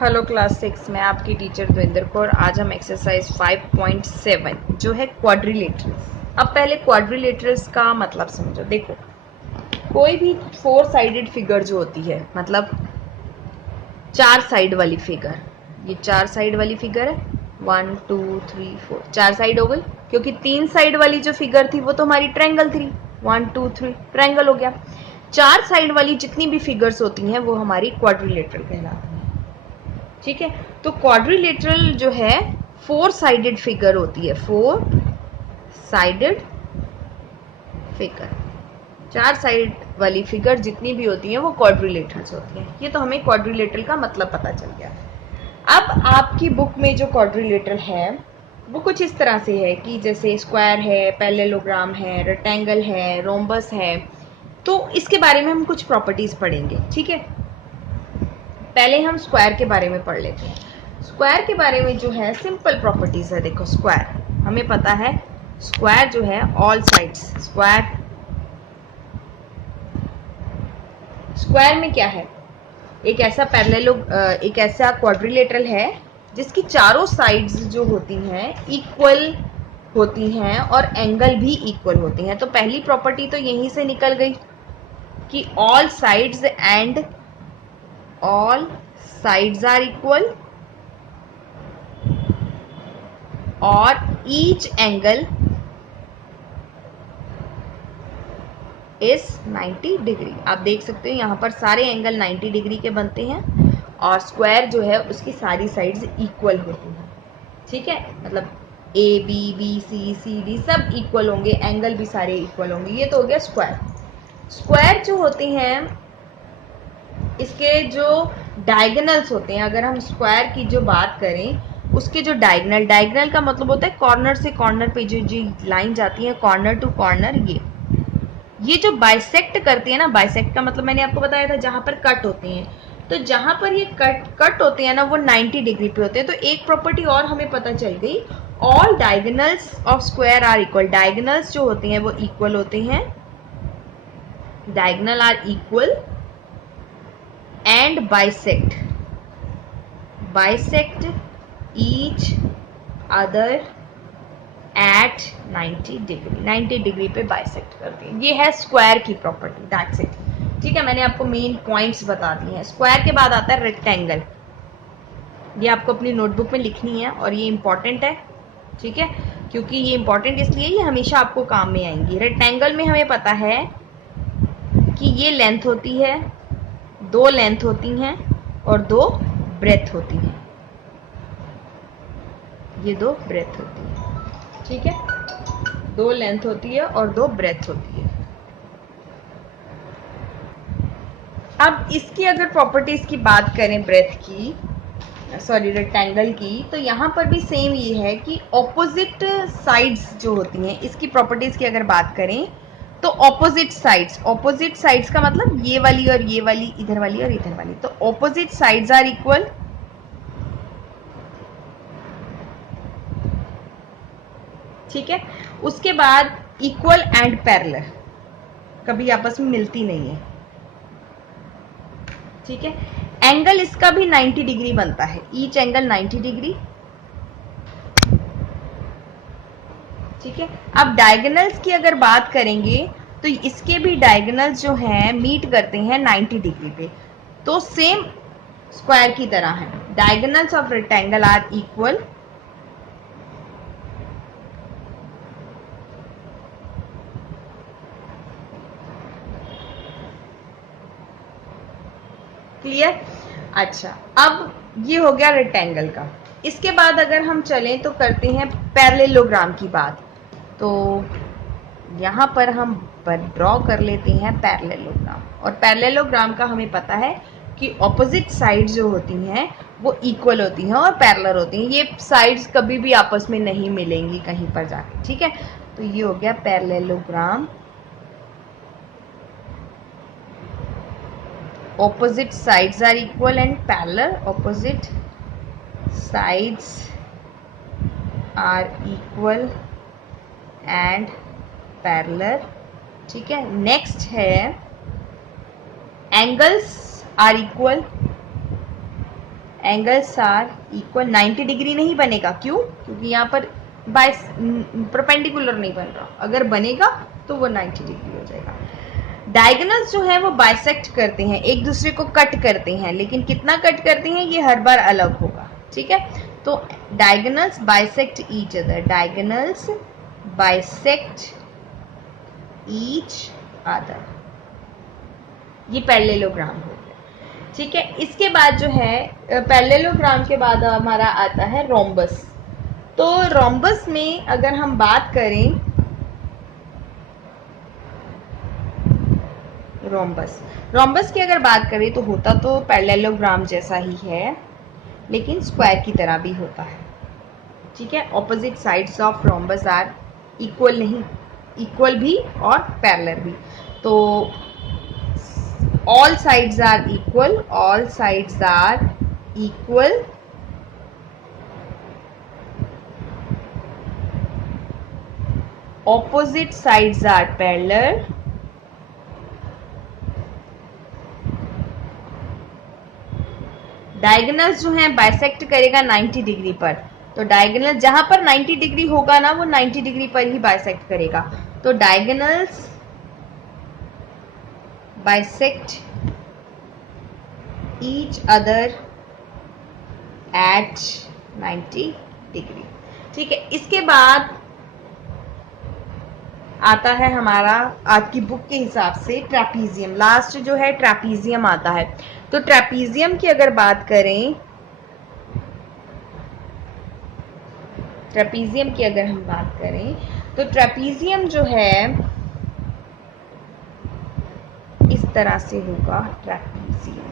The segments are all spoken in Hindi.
हेलो क्लास 6 में आपकी टीचर द्विंदर कौर। आज हम एक्सरसाइज 5.7 जो है क्वाड्रिलेटरल। अब पहले क्वाड्रिलेटरल्स का मतलब समझो। देखो, कोई भी 4 साइडेड फिगर जो होती है, मतलब 4 साइड वाली फिगर, ये 4 साइड वाली फिगर है, 1 2 3 4 4 साइड हो गई, क्योंकि 3 साइड वाली जो फिगर थी वो तो हमारी ट्रायंगल थी, 1 2 3 ट्रायंगल हो गया। 4 साइड वाली जितनी भी फिगर्स होती हैं वो हमारी क्वाड्रिलेटरल कहलाती हैं। ठीक है, तो क्वाड्रिलेटरल जो है 4 साइडेड फिगर होती है। 4 साइडेड फिगर, 4 साइड वाली फिगर जितनी भी होती हैं वो क्वाड्रिलेटरल्स होती हैं। ये तो हमें क्वाड्रिलेटरल का मतलब पता चल गया। अब आपकी बुक में जो क्वाड्रिलेटरल है वो कुछ इस तरह से है कि जैसे स्क्वायर है, पैरेललोग्राम है, रेक्टेंगल है, रोम्बस है। तो इसके बारे में हम कुछ प्रॉपर्टीज पढ़ेंगे। ठीक है, पहले हम स्क्वायर के बारे में पढ़ लेते हैं। स्क्वायर के बारे में जो है सिंपल प्रॉपर्टीज है। देखो, स्क्वायर हमें पता है, स्क्वायर जो है ऑल साइड्स। स्क्वायर में क्या है, एक ऐसा एक ऐसा क्वाड्रिलेटरल है जिसकी चारों साइड्स जो होती हैं इक्वल होती हैं और एंगल भी इक्वल होती हैं। तो पहली प्रॉपर्टी तो यहीं से निकल गई कि ऑल साइड्स आर इक्वल और ईच एंगल इज 90 डिग्री। आप देख सकते हो यहाँ पर सारे एंगल 90 डिग्री के बनते हैं और स्क्वायर जो है उसकी सारी साइड्स इक्वल होती हैं। ठीक है, मतलब A B B C C D सब इक्वल होंगे, एंगल भी सारे इक्वल होंगे। ये तो हो गया स्क्वायर। स्क्वायर जो होते हैं इसके जो डायगोनल्स होते हैं, अगर हम स्क्वायर की जो बात करें, उसके जो डायगोनल का मतलब होता है कॉर्नर से कॉर्नर पे जो लाइन जाती है, कॉर्नर टू कॉर्नर। ये जो बाइसेक्ट करती है ना, बाइसेक्ट का मतलब मैंने आपको बताया था जहां पर कट होते हैं। तो जहां पर ये कट होते हैं ना वो 90 डिग्री पे होते हैं। तो एक प्रॉपर्टी और हमें पता चल गई, all diagonals of square are equal. Diagonals जो होते हैं वो इक्वल होते हैं, diagonal are equal and bisect each other at 90 degree. 90 degree पे बाइसेक्ट करती है। ये है स्क्वायर की प्रॉपर्टी, दैट्स इट। ठीक है, मैंने आपको मेन पॉइंट्स बता दिए हैं। स्क्वायर के बाद आता है रेक्टेंगल। ये आपको अपनी नोटबुक में लिखनी है और ये इंपॉर्टेंट है। ठीक है, क्योंकि ये इंपॉर्टेंट इसलिए ये हमेशा आपको काम में आएंगी। रेक्टेंगल में हमें पता है कि ये लेंथ होती है, 2 लेंथ होती हैं और 2 ब्रेथ होती हैं। ये 2 ब्रेथ होती है। ठीक है, 2 लेंथ होती है और 2 ब्रेथ होती है। अब इसकी अगर प्रॉपर्टीज की बात करें ब्रेथ की, सॉरी रेक्टेंगल की, तो यहां पर भी सेम ये है कि ऑपोजिट साइड्स जो होती हैं, इसकी प्रॉपर्टीज की अगर बात करें तो ऑपोजिट साइड्स का मतलब ये वाली और ये वाली, इधर वाली और इधर वाली। तो ऑपोजिट साइड्स आर इक्वल, ठीक है। उसके बाद इक्वल एंड पैरेलल, कभी आपस में मिलती नहीं है। ठीक है, एंगल इसका भी 90 डिग्री बनता है, ईच एंगल 90 डिग्री। ठीक है, अब डायगोनल्स की अगर बात करेंगे तो इसके भी डायगोनल्स जो हैं मीट करते हैं 90 डिग्री पे। तो सेम स्क्वायर की तरह है, diagonals of rectangle are equal clear. अच्छा, अब ये हो गया रेक्टेंगल का। इसके बाद अगर हम चलें तो करते हैं पैरेललोग्राम की बात। तो यहां पर हम ड्रॉ कर लेते हैं पैरेललोग्राम। और पैरेललोग्राम का हमें पता है कि ऑपोजिट साइड्स जो होती हैं वो इक्वल होती हैं और पैरेलल होती हैं। ये साइड्स कभी भी आपस में नहीं मिलेंगी कहीं पर जाके। ठीक है, तो ये हो गया parallelogram. opposite sides are equal and parallel. Opposite sides are equal and parallel. ठीक है, नेक्स्ट है angles are equal angles are equal 90 degree नहीं बनेगा, क्यों? क्योंकि यहाँ पर बाय परपेंडिकुलर नहीं बन रहा, अगर बनेगा तो वो 90 डिग्री हो जाएगा। डायगोनल्स जो है वो बाइसेक्ट करते हैं, एक दूसरे को कट करते हैं, लेकिन कितना कट करते हैं ये हर बार अलग होगा, ठीक है? तो diagonals bisect each other, diagonals bisect each other, ये पैरेललोग्राम हो गया, ठीक है? इसके बाद जो है पैरेललोग्राम के बाद हमारा आता है रोम्बस। तो रोम्बस में अगर हम बात करें, रोम्बस की अगर बात करें तो होता तो पैरेललोग्राम जैसा ही है, लेकिन स्क्वायर की तरह भी होता है, ठीक है? Opposite sides of rhombus are equal, नहीं इक्वल भी और पैरेलल भी। तो all sides are equal, all sides are equal, opposite sides are parallel, diagonals जो है बाइसेक्ट करेगा 90 डिग्री पर, तो डायगोनल जहां पर 90 डिग्री होगा ना वो 90 डिग्री पर ही बाइसेक्ट करेगा। तो diagonals bisect each other at 90 degree, ठीक है? इसके बाद आता है हमारा आज की बुक के हिसाब से ट्रेपीजियम, लास्ट जो है ट्रेपीजियम आता है। तो ट्रेपीजियम की अगर बात करें, ट्रेपीजियम की अगर हम बात करें तो ट्रेपीजियम जो है इस तरह से होगा, ट्रेपीजियम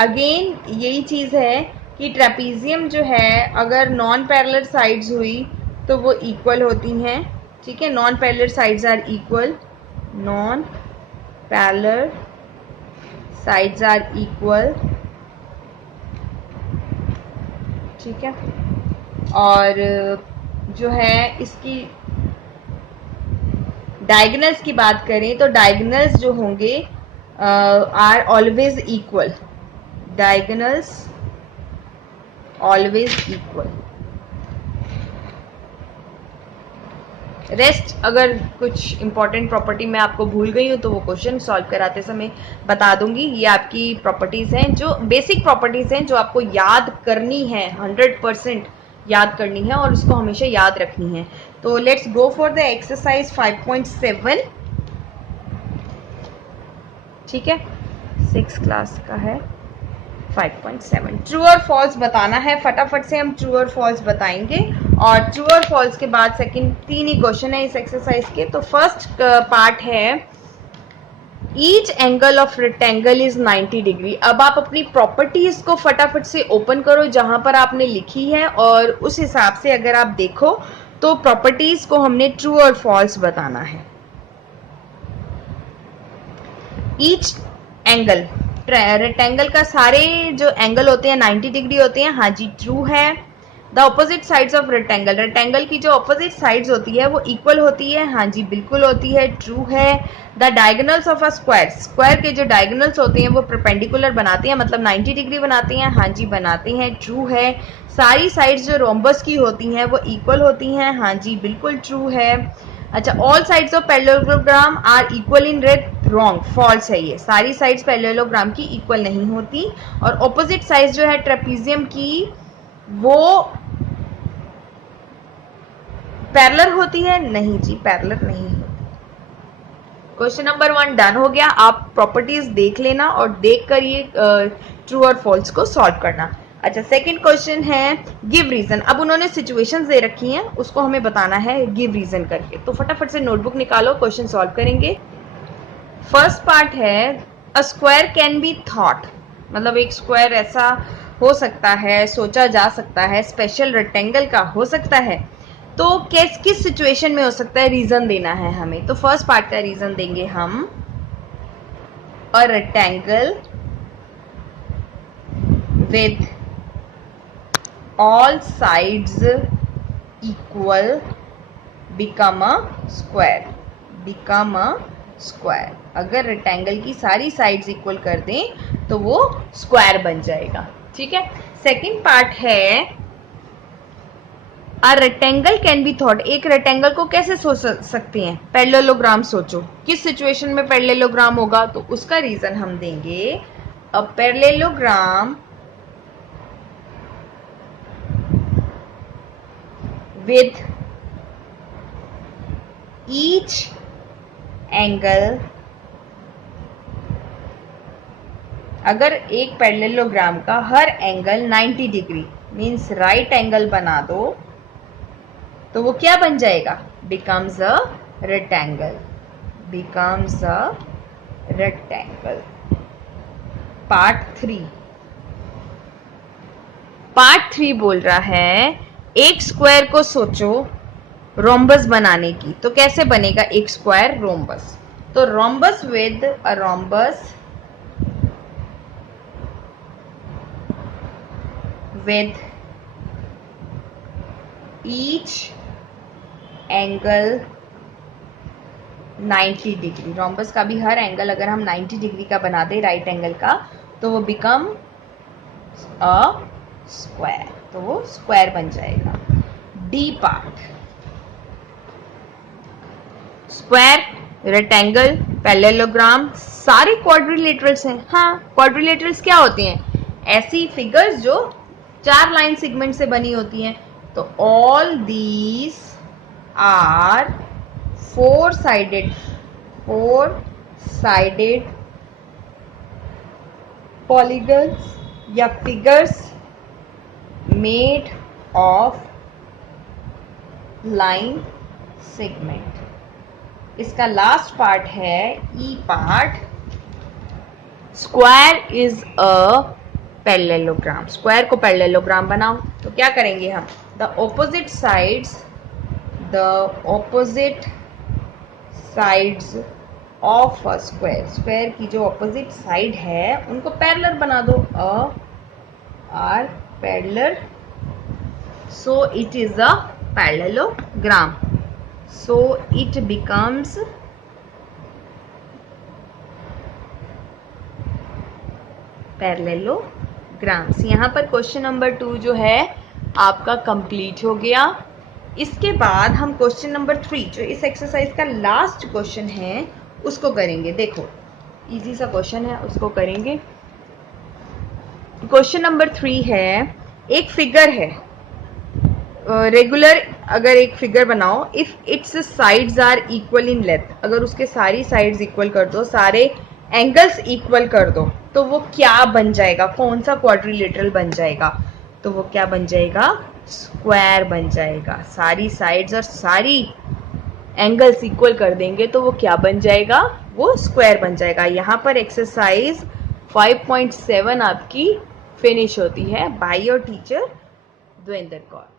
अगेन यही चीज है कि ट्रेपीजियम जो है अगर नॉन पैरेलल साइड्स हुई तो वो इक्वल होती हैं, ठीक है? Non parallel sides are equal, non parallel sides are equal, ठीक है? और जो है इसकी डायगोनल्स की बात करें तो डायगोनल्स जो होंगे are always equal, diagonals always equal. Rest अगर कुछ इंपॉर्टेंट प्रॉपर्टी मैं आपको भूल गई हूं तो वो क्वेश्चन सॉल्व कराते समय बता दूंगी। ये आपकी प्रॉपर्टीज हैं, जो बेसिक प्रॉपर्टीज हैं जो आपको याद करनी है, 100% याद करनी है और उसको हमेशा याद रखनी है। तो let's go for the exercise 5.7, ठीक है? 6 क्लास का है 5.7। ट्रू और फॉल्स बताना है, फटाफट से हम ट्रू और फॉल्स बताएंगे और ट्रू और फॉल्स के बाद सेकंड 3 ही क्वेश्चन है इस एक्सरसाइज के। तो फर्स्ट पार्ट है each angle of rectangle is 90 degree. अब आप अपनी प्रॉपर्टीज को फटाफट से ओपन करो जहां पर आपने लिखी है और उस हिसाब से अगर आप देखो तो प्रॉपर्टीज को हमने ट्रू और फॉल्स बताना है। ईच एंगल, रेक्टेंगल का सारे जो एंगल होते हैं 90 डिग्री होते हैं, हाँ जी ट्रू है। The opposite sides of rectangle, rectangle की जो ऑपोजिट साइड्स होती है वो इक्वल होती है, हाँ जी बिल्कुल होती है, ट्रू है। The diagonals of a square, square के जो डायगोनल्स होते हैं वो परपेंडिकुलर बनाते हैं, मतलब 90 डिग्री बनाते हैं, हाँ जी बनाते हैं, ट्रू है। सारी साइड्स जो रोम्बस की होती हैं वो इक्वल होती हैं, हाँ जी बिल्कुल ट्रू है। अच्छा, all sides of parallelogram are equal in red, wrong, false है ये। सारी साइड्स पैरेललोग्राम की इक्वल नहीं होती और ऑपोजिट साइड जो है ट्रेपीजियम की वो पैरेलल होती है, नहीं जी पैरेलल नहीं होती। क्वेश्चन नंबर 1 डन हो गया। आप प्रॉपर्टीज देख लेना और देख कर ये ट्रू और फॉल्स को सॉल्व करना। अच्छा, सेकंड क्वेश्चन है गिव रीजन। अब उन्होंने सिचुएशंस दे रखी हैं, उसको हमें बताना है गिव रीजन करके। तो फटाफट से नोटबुक निकालो, क्वेश्चन सॉल्व करेंगे। फर्स्ट पार्ट है a square can be thought, मतलब एक स्क्वायर ऐसा हो सकता है, सोचा जा सकता है, स्पेशल रेक्टेंगल का हो सकता है। तो किस सिचुएशन में हो सकता है, रीजन देना है हमें। तो फर्स्ट पार्ट का रीजन देंगे हम, a rectangle with all sides equal become a square, become a square. अगर रेक्टेंगल की सारी साइड्स इक्वल कर दें तो वो स्क्वायर बन जाएगा। ठीक है, सेकंड पार्ट है a rectangle can be thought. एक रेक्टेंगल को कैसे सोच सकते हैं? पैरेललोग्राम सोचो, किस सिचुएशन में पैरेललोग्राम होगा? तो उसका रीजन हम देंगे a parallelogram with each angle। अगर एक पैरेललोग्राम का हर angle 90 degree means right angle बना दो तो वो क्या बन जाएगा? Becomes a rectangle, becomes a rectangle. Part three बोल रहा है एक स्क्वायर को सोचो रोम्बस बनाने की, तो कैसे बनेगा एक स्क्वायर रोम्बस? तो rhombus with a rhombus with each angle 90 degree. Rhombus का भी हर एंगल अगर हम 90 डिग्री का बना दे राइट एंगल का तो वो बिकम अ स्क्वायर, तो वो स्क्वायर बन जाएगा। D part, square, rectangle, parallelogram सारे क्वाड्रिलेटरल्स हैं। हाँ, क्वाड्रिलेटरल्स क्या होते हैं? ऐसी फिगर्स जो 4 लाइन सेगमेंट से बनी होती हैं। तो all these are four sided polygons या figures made of line segment. इसका लास्ट पार्ट है E part, square is a parallelogram. Square को पैरेललोग्राम बनाओ तो क्या करेंगे हम? The opposite sides of a square, square की जो ऑपोजिट साइड है उनको पैरेलल बना दो, are parallel, so it is a parallelogram, so it becomes parallelograms. यहाँ पर क्वेश्चन नंबर 2 जो है आपका कंप्लीट हो गया। इसके बाद हम क्वेश्चन नंबर 3 जो इस एक्सरसाइज का लास्ट क्वेश्चन है उसको करेंगे। देखो इजी सा क्वेश्चन है, उसको करेंगे। क्वेश्चन नंबर 3 है, एक फिगर है रेगुलर, अगर एक फिगर बनाओ, if its sides are equal in length, अगर उसके सारी साइड्स इक्वल कर दो, सारे एंगल्स इक्वल कर दो तो वो क्या बन जाएगा? कौन सा क्वाड्रिलेटरल बन जाएगा? तो वो क्या बन जाएगा? स्क्वायर बन जाएगा। सारी साइड्स और सारी एंगल्स इक्वल कर देंगे तो वो क्या बन जाएगा? वो स्क्वायर बन जाएगा। यहाँ पर एक्सरसाइज 5.7 आपकी फिनिश होती है बाय योर टीचर द्वेंद्र कौर।